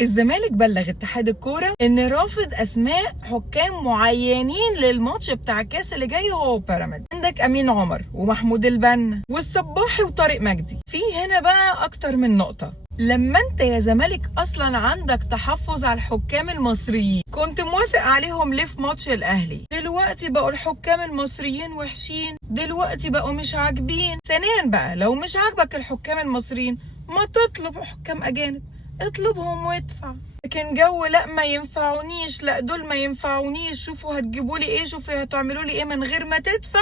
الزمالك بلغ اتحاد الكوره ان رافض اسماء حكام معينين للماتش بتاع الكاس اللي جاي هو بيراميدز. عندك امين عمر ومحمود البنا والصباحي وطارق مجدي. في هنا بقى اكتر من نقطه. لما انت يا زمالك اصلا عندك تحفظ على الحكام المصريين كنت موافق عليهم ليه في ماتش الاهلي؟ دلوقتي بقوا الحكام المصريين وحشين، دلوقتي بقوا مش عاجبين. ثانيا بقى لو مش عاجبك الحكام المصريين ما تطلب حكام اجانب، اطلبهم وادفع. لكن جو لا ما ينفعونيش، لا دول ما ينفعونيش، شوفوا هتجيبوا لي ايه، شوفوا هتعملوا لي ايه من غير ما تدفع،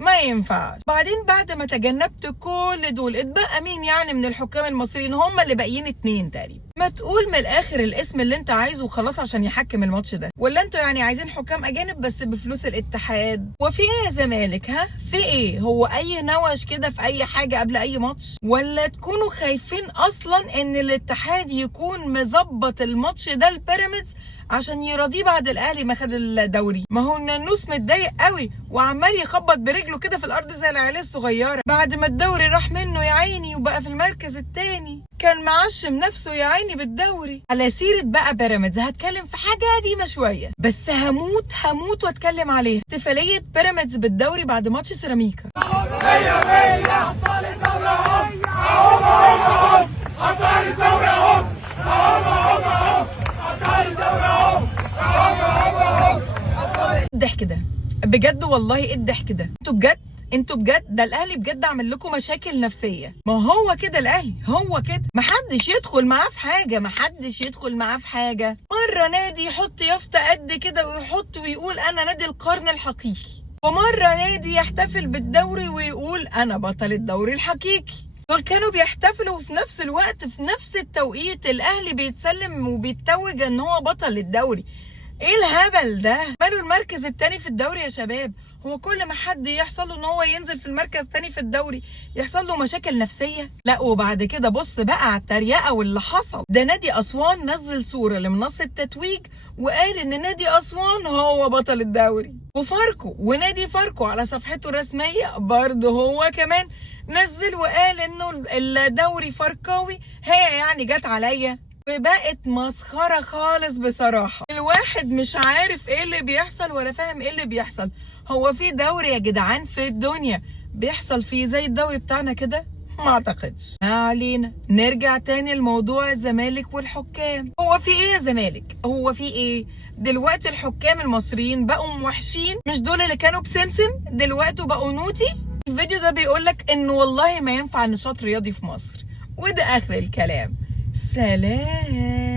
ما ينفعش. بعدين بعد ما تجنبت كل دول اتبقى مين يعني من الحكام المصريين؟ هم اللي باقيين 2 تقريبا. ما تقول من الاخر الاسم اللي انت عايزه وخلاص عشان يحكم الماتش ده، ولا انتوا يعني عايزين حكام اجانب بس بفلوس الاتحاد؟ وفي ايه يا زمالك؟ ها في ايه؟ هو اي نوش كده في اي حاجه قبل اي ماتش؟ ولا تكونوا خايفين اصلا ان الاتحاد يكون مظبط الماتش ده لبيراميدز عشان يراضيه بعد الاهلي ما خد الدوري؟ ما هو النانوس متضايق قوي وعمال يخبط برجله كده في الارض زي العيال الصغيره بعد ما الدوري راح منه يا عيني وبقى في المركز الثاني. كان معشم نفسه يا عيني بالدوري. على سيره بقى بيراميدز هتكلم في حاجه قديمه شويه بس هموت واتكلم عليها. احتفاليه بيراميدز بالدوري بعد ماتش سيراميكا. الضحك ده بجد والله ايه الضحك ده؟ انتوا بجد ده الاهلي بجد عمل لكم مشاكل نفسيه. ما هو كده الاهلي، هو كده محدش يدخل معاه في حاجه. مره نادي يحط يافطه قد كده ويحط ويقول انا نادي القرن الحقيقي، ومره نادي يحتفل بالدوري ويقول انا بطل الدوري الحقيقي. دول كانوا بيحتفلوا في نفس الوقت في نفس التوقيت الاهلي بيتسلم وبيتوج ان هو بطل الدوري. ايه الهبل ده؟ ماله المركز التاني في الدوري يا شباب؟ هو كل ما حد يحصل له ان هو ينزل في المركز التاني في الدوري يحصل له مشاكل نفسيه؟ لا وبعد كده بص بقى على التريقه واللي حصل ده. نادي اسوان نزل صوره لمنصه التتويج وقال ان نادي اسوان هو بطل الدوري، ونادي فاركو على صفحته الرسميه برضه هو كمان نزل وقال انه الدوري فاركاوي. هي يعني جت عليا؟ بقت مسخرة خالص بصراحة. الواحد مش عارف ايه اللي بيحصل ولا فاهم ايه اللي بيحصل. هو في دوري يا جدعان في الدنيا بيحصل فيه زي الدوري بتاعنا كده؟ ما اعتقدش. ما علينا، نرجع تاني لموضوع الزمالك والحكام. هو في ايه يا زمالك؟ هو في ايه؟ دلوقتي الحكام المصريين بقوا وحشين؟ مش دول اللي كانوا بسمسم دلوقتي بقوا نوتي؟ الفيديو ده بيقولك انه والله ما ينفع نشاط رياضي في مصر، وده اخر الكلام. سلام.